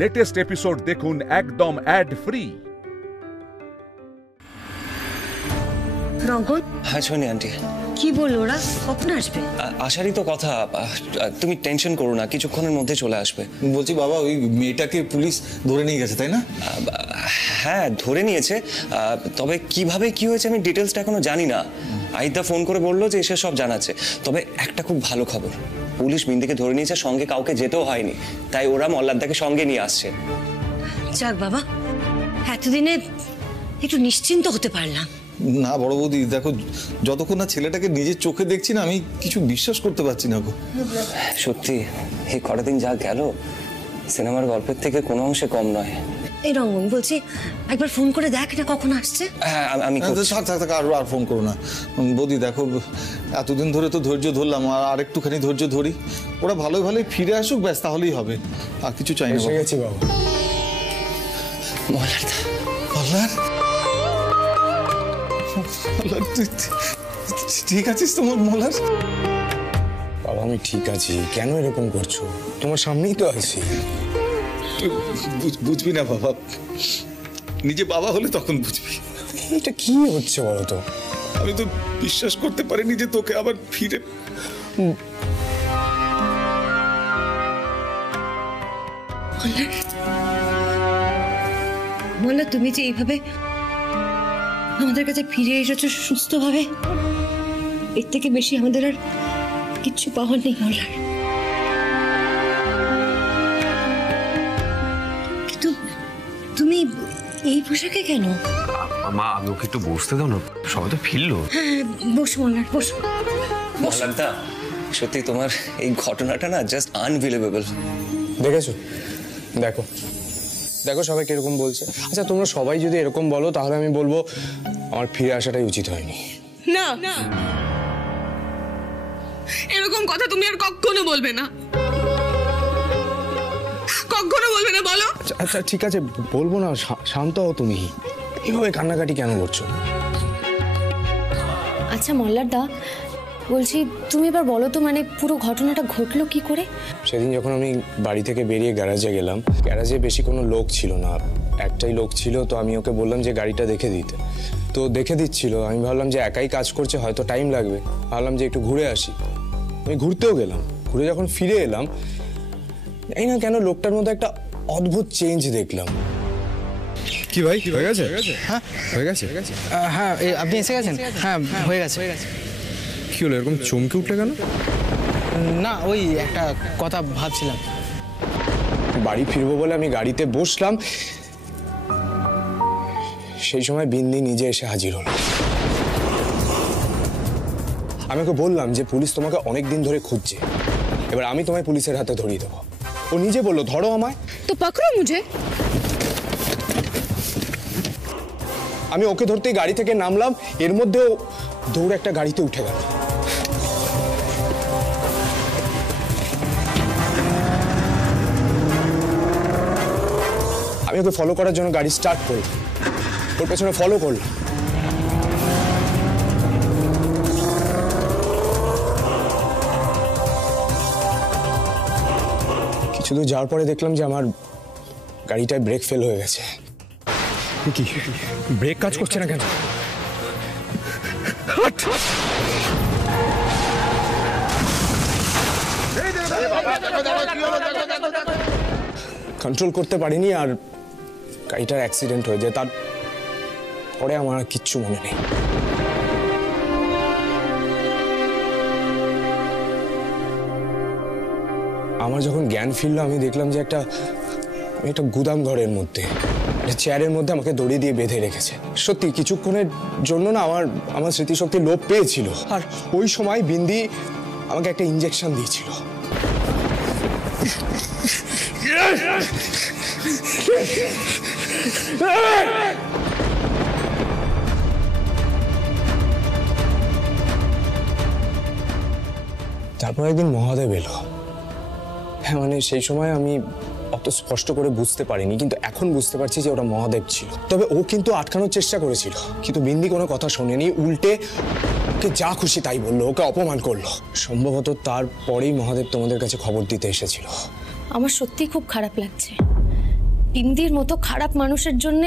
Latest episode দেখুন একদম add free. রঙ্গন, হ্যাঁ সোনি আন্টি, কি বললো ওরা? কখন আসবে? আসারই তো কথা। তুমি টেনশন করো না, কিছুক্ষণের মধ্যে চলে আসবে। বলছি বাবা, ওই মেয়েটাকে পুলিশ ধরে নিয়ে গেছে তাই না? হ্যাঁ ধরে নিয়েছে, তবে কিভাবে কি হয়েছে আমি ডিটেলসটা এখনো জানি না। আইদা ফোন করে বললো যে এসে সব জানাচ্ছে। তবে একটা খুব ভালো খবর, পুলিশ বিন্দিকে ধরে নিয়েছে, সঙ্গে কাউকে যেতেও হয়নি, তাই ওরা মল্লারদাকে সঙ্গে নিয়ে আসছে। যাক বাবা, এতদিনে একটু নিশ্চিন্ত হতে পারলাম। না বড় বৌদি, দেখো যতক্ষণ না ছেলেটাকে নিজের চোখে দেখছি না, আমি কিছু বিশ্বাস করতে পারছি না গো। সত্যি এই কটা দিন যা গেল, সিনেমার গল্পের থেকে কোনো অংশে কম নয়। এই রঙ্গন, বলছি একবার ফোন করে দেখ না কখন আসছে। হ্যাঁ আমি থাক আর ফোন করো না বৌদি। দেখো এতদিন ধরে তো ধৈর্য ধরলাম, আর একটুখানি ধৈর্য ধরি। ওরা ভালোই ফিরে আসুক, ব্যাস তাহলেই হবে, আর কিছু চাই না। এসে গেছি বাবু। মল্লারদা, মল্লার, ঠিক আছিস তো মল্লার? বাবা আমি ঠিক আছি, কেন এরকম করছো? তোমার সামনেই তো আছি। বুঝবি না বাবা, নিজে বাবা হলে তখন বুঝবি। এটা কি হচ্ছে বলো তো? আমি তো বিশ্বাস করতে পারিনি যে তোকে আবার ফিরে। মল্লার, তুমি যে এইভাবে আমাদের কাছে ফিরে এসেছো সুস্থভাবে, এর থেকে বেশি আমাদের আর কিচ্ছু পাওয়ার নেই মল্লার। কিন্তু তুমি এই পোশাকে কেন? মা আমি ওকে একটু বসতে দাও না, সবাই তো ফিরলো। হ্যাঁ বসো মল্লার, বসো। মল্লারদা সত্যি তোমার এই ঘটনাটা না জাস্ট আনবিলিভেবল। দেখেছো? দেখো দেখো সবাই কিরকম বলছে। আচ্ছা তোমরা সবাই যদি এরকম বলো, তাহলে আমি বলবো আমার ফিরে আসাটাই উচিত হয়নি। না, এরকম কথা তুমি আর কখনো বলবে না, কখনো বলবে না, বলো। আচ্ছা ঠিক আছে বলবো না, শান্ত হও তুমি। এভাবে কান্নাকাটি কেন করছো? আচ্ছা মল্লারদা, বলছি তুমি এবার বলো তো, মানে পুরো ঘটনাটা ঘটলো কি করে? সেদিন যখন আমি বাড়ি থেকে বেরিয়ে গ্যারাজে গেলাম, গ্যারাজে বেশি কোনো লোক ছিল না, একটাই লোক ছিল। তো আমি ওকে বললাম যে গাড়িটা দেখে দিতে, তো দেখে দিচ্ছিল। আমি ভাবলাম যে একাই কাজ করছে, হয়তো টাইম লাগবে, ভাবলাম যে একটু ঘুরে আসি। আমি ঘুরতেও গেলাম, ঘুরে যখন ফিরে এলাম, জানি না কেন লোকটার মধ্যে একটা অদ্ভুত চেঞ্জ দেখলাম। কি ভাই, হয়ে গেছে? হ্যাঁ হয়ে গেছে। হ্যাঁ আপনি এসে গেছেন? হ্যাঁ হয়ে গেছে। কি হলো, এরকম চমকে উঠলে কেন? না ওই একটা কথা ভাবছিলাম। বাড়ি ফিরবো বলে আমি গাড়িতে বসলাম, সেই সময় বিন্দি নিজে এসে হাজির হলো। আমি ওকে বললাম যে পুলিশ তোমাকে অনেক দিন ধরে খুঁজছে, এবার আমি তোমায় পুলিশের হাতে ধরিয়ে দেবো। ও নিজে বললো ধরো আমায়। তো পকড়ো মুঝে। আমি ওকে ধরতেই গাড়ি থেকে নামলাম, এর মধ্যেও দৌড়ে একটা গাড়িতে উঠে গেল। আমি ওকে ফলো করার জন্য গাড়ি স্টার্ট করলাম, ওর পেছনে ফলো করলাম। কিছু দূর যাওয়ার পরে দেখলাম যে আমার গাড়িটায় ব্রেক ফেল হয়ে গেছে। কি ব্রেক কাজ করছে না কেন? কন্ট্রোল করতে পারিনি, আর গাড়িটার অ্যাক্সিডেন্ট হয়ে যায়। তারপরে আমার আর কিচ্ছু মনে নেই। আমার যখন জ্ঞান ফিরল, আমি দেখলাম যে একটা গুদাম ঘরের মধ্যে চেয়ারের মধ্যে আমাকে দড়ি দিয়ে বেঁধে রেখেছে। সত্যি কিছুক্ষণের জন্য না আমার স্মৃতিশক্তি লোপ পেয়েছিল, আর ওই সময় বিন্দি আমাকে একটা ইঞ্জেকশন দিয়েছিল। তারপর একদিন মহাদেব এলো। হ্যাঁ মানে সেই সময় আমি অত স্পষ্ট করে বুঝতে পারিনি, কিন্তু এখন বুঝতে পারছি যে ওটা মহাদেব ছিল। তবে ও কিন্তু আটকানোর চেষ্টা করেছিল, কিন্তু বিন্দি কোনো কথা শোনেনি, উল্টে ওকে যা খুশি তাই বললো, ওকে অপমান করলো। সম্ভবত তারপরেই মহাদেব তোমাদের কাছে খবর দিতে এসেছিল। আমার সত্যিই খুব খারাপ লাগছে। বিন্দির মতো খারাপ মানুষের জন্য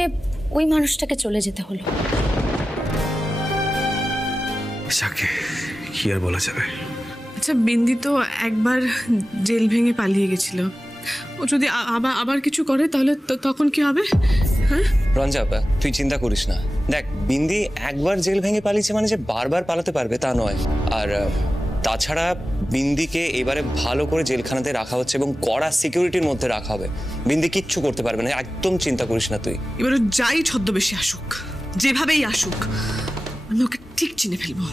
ওই মানুষটাকে চলে যেতে হলো। যাকে কি আর বলা যাবে। আচ্ছা, বিন্দি তো একবার জেল ভেঙে পালিয়ে গেছিল। ও যদি আবার কিছু করে তাহলে তখন কি হবে? হ্যাঁ রঞ্জা, তুই চিন্তা করিস না। দেখ, বিন্দি একবার জেল ভেঙে পালিয়েছে মানে যে বারবার পালাতে পারবে তা নয়। আর তাছাড়া বিন্দিকে এবারে ভালো করে জেলখানাতে রাখা হচ্ছে এবং কড়া সিকিউরিটির মধ্যে রাখা হবে। বিন্দি কিচ্ছু করতে পারবে না, একদম চিন্তা করিস না তুই। এবারে যাই ছদ্মবেশে আসুক, যেভাবেই আসুক, আমি ওকে ঠিক চিনে ফেলবো।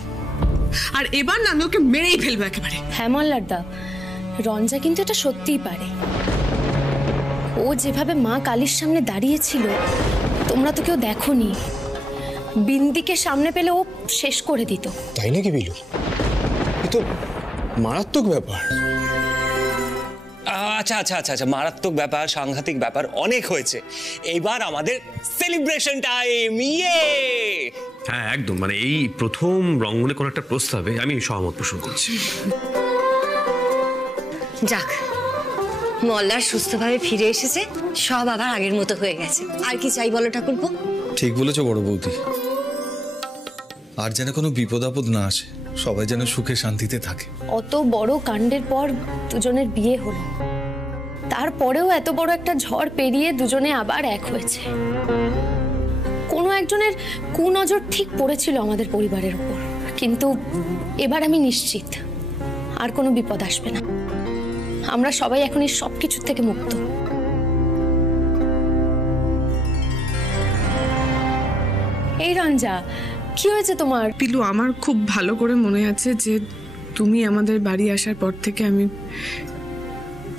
আর এবার না, আমি ওকে মেরেই ফেলবো একেবারে। হ্যাঁ মল্লারদা, রঞ্জা কিন্তু এটা সত্যিই পারে। ও যেভাবে মা কালীর সামনে দাঁড়িয়েছিল, তোমরা তো কেউ দেখোনি। বিন্দিকে সামনে পেলে ও শেষ করে দিত। তাই নাকি বিলু? এ তো মারাত্মক ব্যাপার। আচ্ছা আচ্ছা আচ্ছা আচ্ছা, মারাত্মক ব্যাপার, সাংঘাতিক ব্যাপার অনেক হয়েছে। এইবার আমাদের সেলিব্রেশন টাইম। ইয়ে! হ্যাঁ একদম, মানে এই প্রথম রঙ্গনে কোনো একটা প্রস্তাবে আমি সহমত পোষণ করছি। যাক, মল্লার সুস্থভাবে ফিরে এসেছে, সব আবার আগের মতো হয়ে গেছে। আর কি চাই বলো ঠাকুরপো? ঠিক বলেছো বড় বৌদি। আর যেন কোনো বিপদ আপদ না আসে, সবাই যেন সুখে শান্তিতে থাকে। অত বড় কাণ্ডের পর দুজনের বিয়ে হলো, তারপরেও এত বড় একটা ঝড় পেরিয়ে দুজনে আবার এক হয়েছে। কোনো একজনের কুনজর ঠিক পড়েছিল আমাদের পরিবারের উপর, কিন্তু এবার আমি নিশ্চিত আর কোনো বিপদ আসবে না। আমরা সবাই এখন এই সব কিছুর থেকে মুক্ত। এই রঞ্জা, কি হয়েছে তোমার? পিলু, আমার খুব ভালো করে মনে আছে যে তুমি আমাদের বাড়ি আসার পর থেকে আমি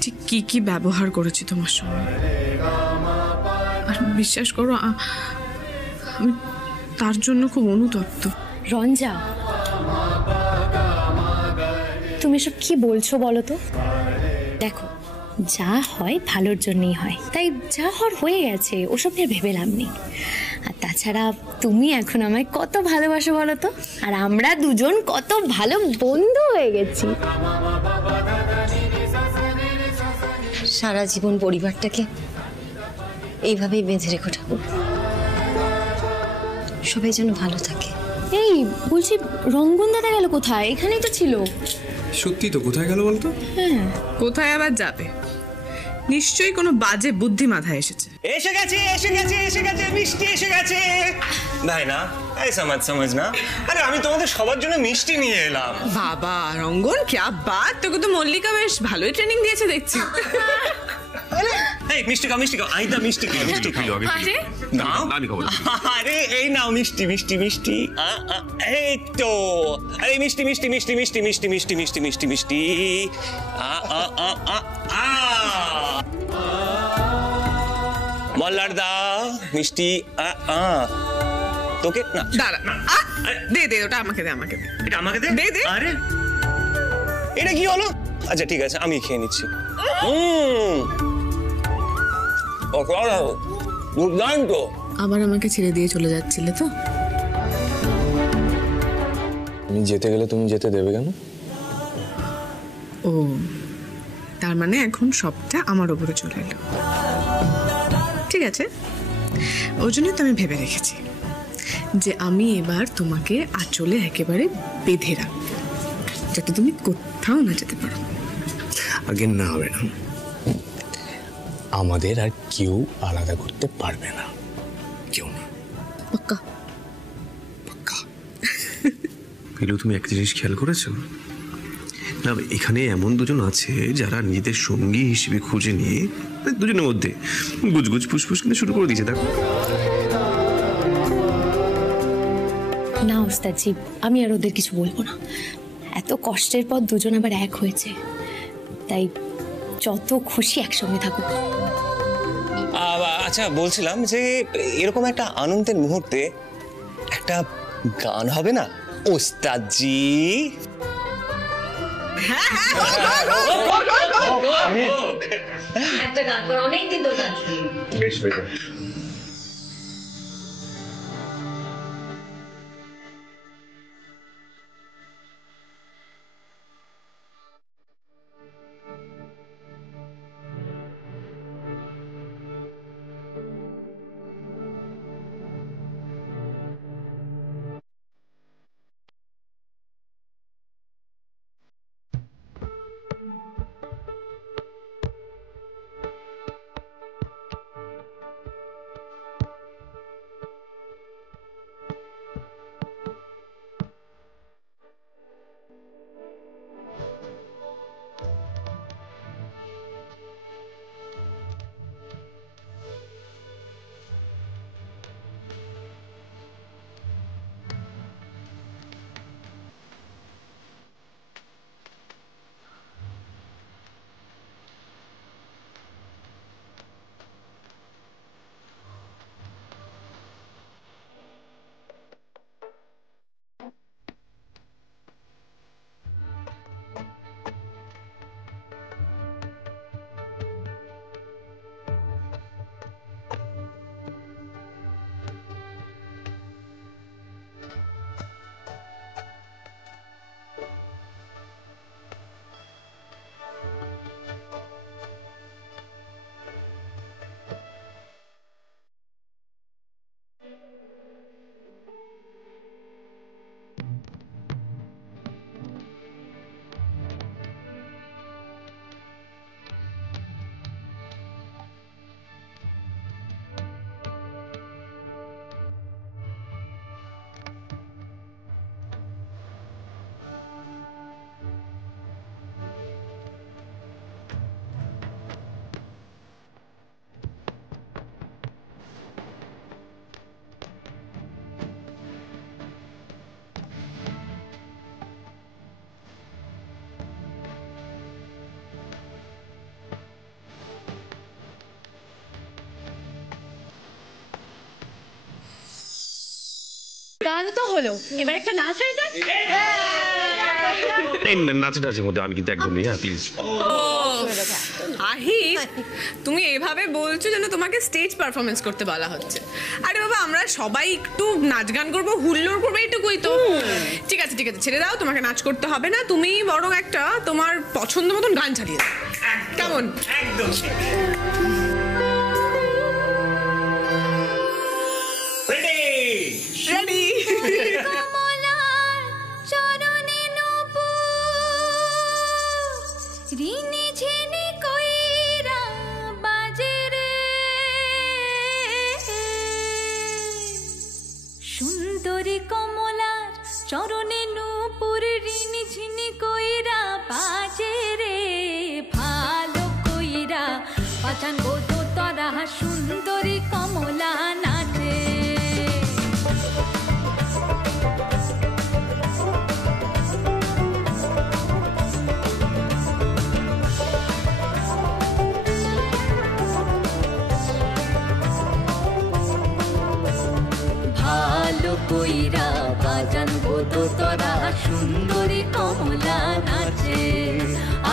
ঠিক কি কি ব্যবহার করেছি তোমার সঙ্গে। আর বিশ্বাস করো, আমি তার জন্য খুব অনুতপ্ত। রঞ্জা, তুমি সব কি বলছো বলো তো? দেখো, যা হয় ভালোর জন্যই হয়, তাই যা হওয়ার হয়ে গেছে, ওসব নিয়ে ভেবে লাভ নেই। আর তাছাড়া তুমি এখন আমায় কত ভালোবাসো বলো তো, আর আমরা দুজন কত ভালো বন্ধু হয়ে গেছি। সারা জীবন পরিবারটাকে এইভাবেই বেঁধে রেখো ঠাকুর, সবাই যেন ভালো থাকে। এই বলছি, রঙ্গন দাদা গেল কোথায়? এখানেই তো ছিল। সত্যি তো, কোথায় গেল বলতো? হ্যাঁ, কোথায় আবার যাবে? নিশ্চয়ই কোনো বাজে বুদ্ধি মাথায় এসেছে। এসে গেছে এসে গেছে এসে গেছে, মিষ্টি এসে গেছে। ভাই না, এই সমাজ না, আরে আমি তোমাদের সবার জন্য মিষ্টি নিয়ে এলাম। বাবা রঙ্গন, ক্যা বাত! তোকে তো মল্লিকা বেশ ভালোই ট্রেনিং দিয়েছে দেখছি। এই মিষ্টি খাও, মিষ্টি খাও। আইদা মিষ্টি খাও, মিষ্টি খাও। আরে নাও, আমি খাবো। আরে এই নাও মিষ্টি মিষ্টি মিষ্টি। এই তো, আরে মিষ্টি মিষ্টি মিষ্টি মিষ্টি মিষ্টি মিষ্টি মিষ্টি মিষ্টি মিষ্টি। মল্লার দা মিষ্টি। তোকে না, দাঁড়া, দে দে, ওটা আমাকে দে, আমাকে দে। এটা আমাকে দে। দে দে। আরে এটা কি হলো? আচ্ছা ঠিক আছে, আমি খেয়ে নিচ্ছি। দুর্দান্ত। আবার আমাকে ছেড়ে দিয়ে চলে যাচ্ছিলে তো? আমি যেতে গেলে তুমি যেতে দেবে কেন? ও, তার মানে এখন সবটা আমার উপরে চলে এলো। ঠিক আছে, ওই জন্যই তো আমি ভেবে রেখেছি যে আমি এবার তোমাকে আঁচলে একেবারে বেঁধে রাখবো, যাতে তুমি কোথাও না যেতে পারো। আগে না হবে না, আমাদের আর কেউ আলাদা করতে পারবে না, কেউ না। পাক্কা? পাক্কা। পিলু, তুমি একটা জিনিস খেয়াল করেছো না? এখানে এমন দুজন আছে যারা নিজেদের সঙ্গী হিসেবে খুঁজে নিয়ে দুজনের মধ্যে গুজগুজ ফুসফুস কিন্তু শুরু করে দিয়েছে। দেখো না ওস্তাদজি, আমি আর ওদের কিছু বলবো না। এত কষ্টের পর দুজন আবার এক হয়েছে, তাই যত খুশি একসঙ্গে থাকুক। আচ্ছা, বলছিলাম যে এরকম একটা আনন্দের মুহূর্তে একটা গান হবে না ওস্তাদজি? একটা গান করে অনেকদিন ধরে বেশ বেশ। গান তো হলো, এবার একটা নাচ হয়ে যাক। নাচে নাচের মধ্যে আমি কিন্তু একদম নেই। হ্যাঁ প্লিজ। আহি, তুমি এভাবে বলছো যেন তোমাকে স্টেজ পারফরমেন্স করতে বলা হচ্ছে। আরে বাবা, আমরা সবাই একটু নাচ গান করবো, হুল্লোড় করবো, এইটুকুই তো। ঠিক আছে ঠিক আছে, ছেড়ে দাও, তোমাকে নাচ করতে হবে না। তুমি বরং একটা তোমার পছন্দ মতন গান চালিয়ে দাও, কেমন? একদম রেডি। সুন্দরী কমলার চরণে নূপুর ঋণী ঝিনি কইরা বাজে রে, ভালো কইরা বাজান গো তোরা সুন্দরী কমলা নাচে। ভালো কইরা বাজান গো তোরা সুন্দরী কমলা নাচে।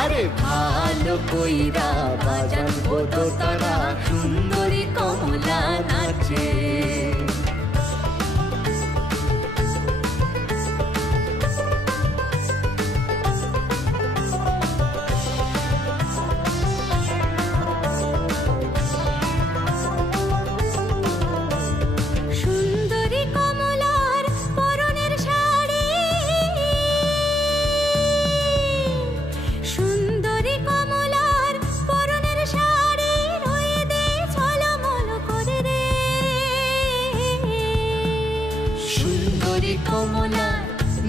আরে ভালো কইরা বাজান গো তোরা সুন্দরী কমলা নাচে।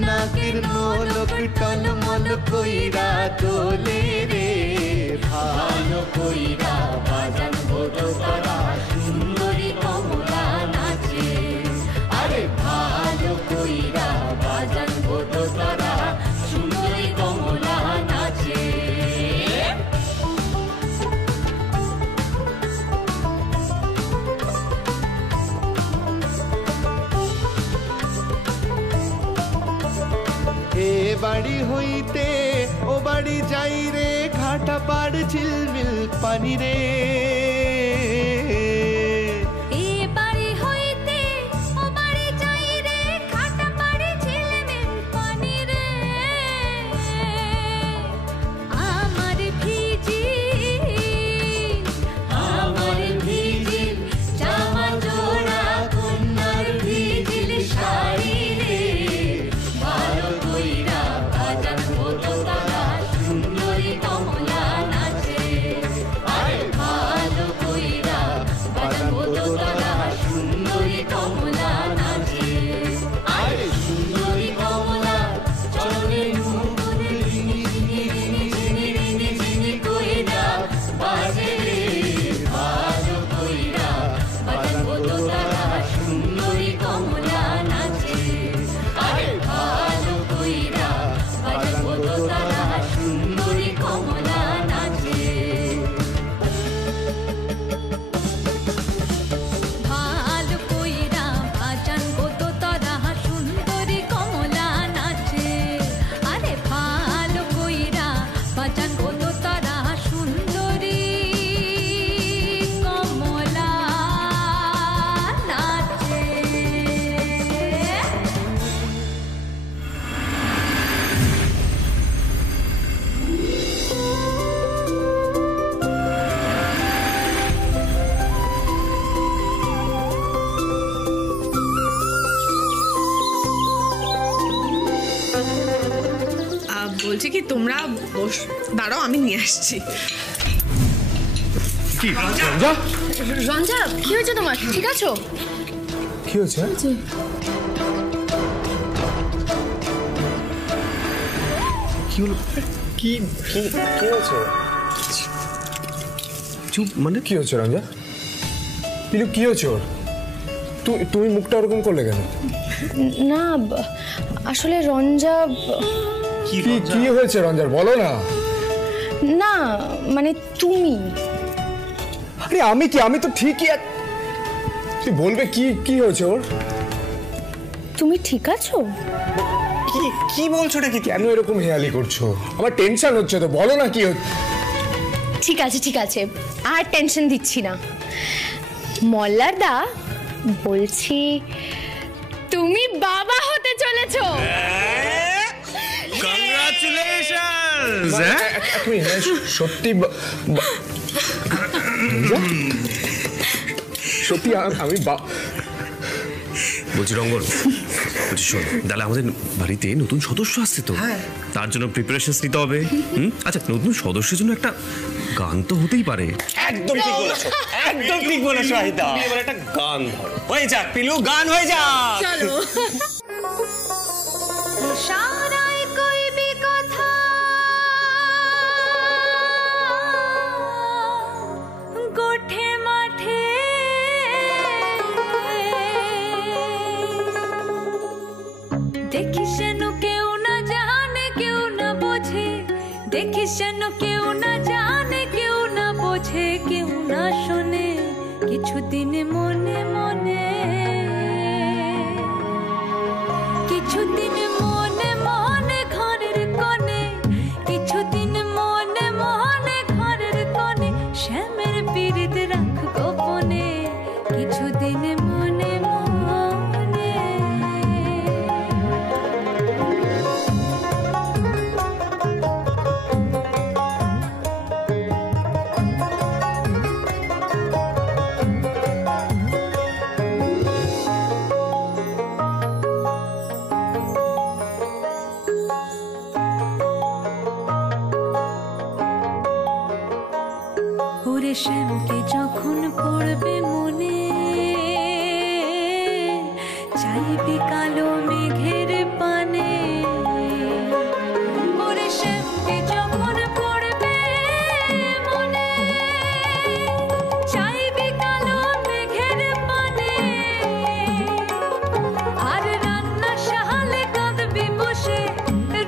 নাকের নলক টলমল কইরা তোলে রে, ভালো কইরা বাজান গো তোরা সুন্দরী কমলা নাচে। আরে ভালো কইরা বাজান গো তোরা সুন্দরী কমলা নাচে। এ বাড়ি হইতে ও বাড়ি যাই রে, ঘাটা পাড় ঝিলমিল পানি রে। এ বাড়ি হইতে ও বাড়ি যাই রে, ঘাটা পাড় ঝিলমিল পানি রে। আমার ভিজিল জামা জোড়া, কন্যার ভিজিল শাড়ি রে, ভালো কইরা বাজান গো তোরা সুন্দরী কমলা নাচে। আরে ভালো কইরা বাজান গো তোরা সুন্দরী কমলা নাচে। আরে সুন্দরী কমলা চরণে নূপুর ঋণী ঝিনি কইরা বাজে রে, ভালো কইরা বাজান গো তোরা সুন্দরী কমলা নাচে। আরে ভালো কইরা বাজান গো তোরা সুন্দরী কমলা নাচে। ভালো কইরা বাজান গো তোরা সুন্দরী কমলা নাচে। আরে ভালো কইরা বাজান গো তোরা সুন্দরী কমলা নাচে। বলছি কি, তোমরা দাঁড়াও, আমি নিয়ে আসছি। রঞ্জা, কি হয়েছে তোমার? ঠিক আছো? কি হয়েছে? কি হলো? কি কি হয়েছে? চুপ, মানে কি হচ্ছে রঞ্জা? পিলু, কি হচ্ছে ওর? তুমি মুখটা ওরকম করলে কেন? না, আসলে রঞ্জা। কি হয়েছে রঞ্জার, বলো না। না মানে তুমি। আরে আমি কি, আমি তো ঠিকই। তুই বলবে কি হয়েছে ওর? তুমি ঠিক আছো? কি বলছো নাকি? কেন এরকম হেয়ালি করছো? আমার টেনশন হচ্ছে, তো বলো না কি হচ্ছে। ঠিক আছে ঠিক আছে, আর টেনশন দিচ্ছি না। মল্লার দা, বলছি তুমি বাবা হতে চলেছো। কংগ্রাচুলেশনস। সত্যি সত্যি আমি বলছি রঙ্গন, বলছি শোন, তাহলে আমাদের বাড়িতে নতুন সদস্য আসছে তো, তার জন্য প্রিপারেশনস নিতে হবে। আচ্ছা, নতুন সদস্যের জন্য একটা গান তো হতেই পারে। একদম ঠিক বলেছো, একদম ঠিক বলেছো আহিতা। এবার একটা গান ধরো। হয়ে যাক পিলু, গান হয়ে যাক। চলো। ইশারায় কইবি কথা, গোঠে মাঠে দেখিস যেন কেউ না জানে, কেউ না বোঝে। দেখিস যেন কেউ না জানে, কেউ না বোঝে, কেউ না শোনে। কিছুদিন মনে মনে, কিছুদিন মনে মনে ঘরের কোণে, কিছুদিন মনে মনে ঘরের কোণে শ্যামের পীড়িত রাখ গোপনে। কিছুদিন মনে মনে। ওরে শ্যামকে যখন পড়বে মনে, চাইবি কালো মেঘের পানে। ওরে শ্যামকে যখন পড়বে মনে, চাইবি কালো মেঘের পানে। আর রান্না শাহালে কাঁদবি বসে,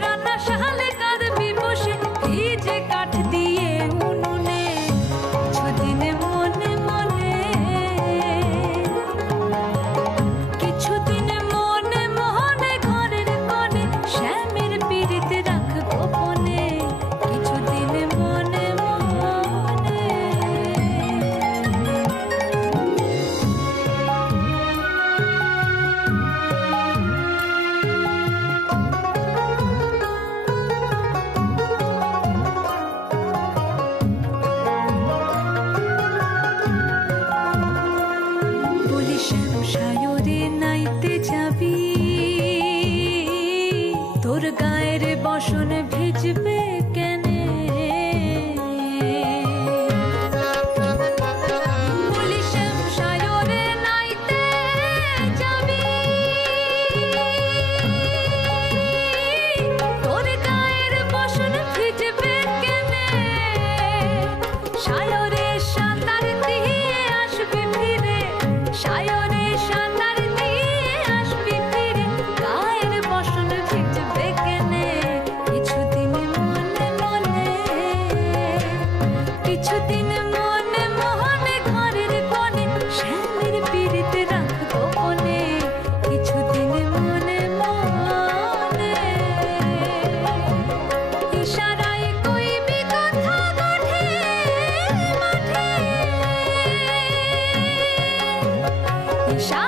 রান্না শাহালে কাঁদবি বসে, ভিজে কাঠ দিয়ে উনুনে। কিছুদিন মনে মনে, কিছুদিন মনে মনে ঘরের কোণে শ্যামের পীড়িত রাখ গোপনে। কিছুদিন মনে মনে। বলি শ্যাম সায়রে নাইতে যাবি, তোর গায়ের বসন ভিজবে কেনে। বলি শ্যাম সায়রে নাইতে যাবি, তোর গায়ের বসন ভিজবে কেনে। সায়রে সাঁতার দিয়ে আসবি ফিরে, সায়রে সাঁতার দিয়ে আসবি ফিরে, গায়ের বসন ভিজবে কেনে। কিছুদিন মনে মনে, কিছুদিন মনে মনে ঘরের কোণে শ্যামের পীড়িত রাখ গোপনে। কিছুদিন মনে মনে। ইশারায় কইবি কথা গোঠে মাঠে, ইশারায়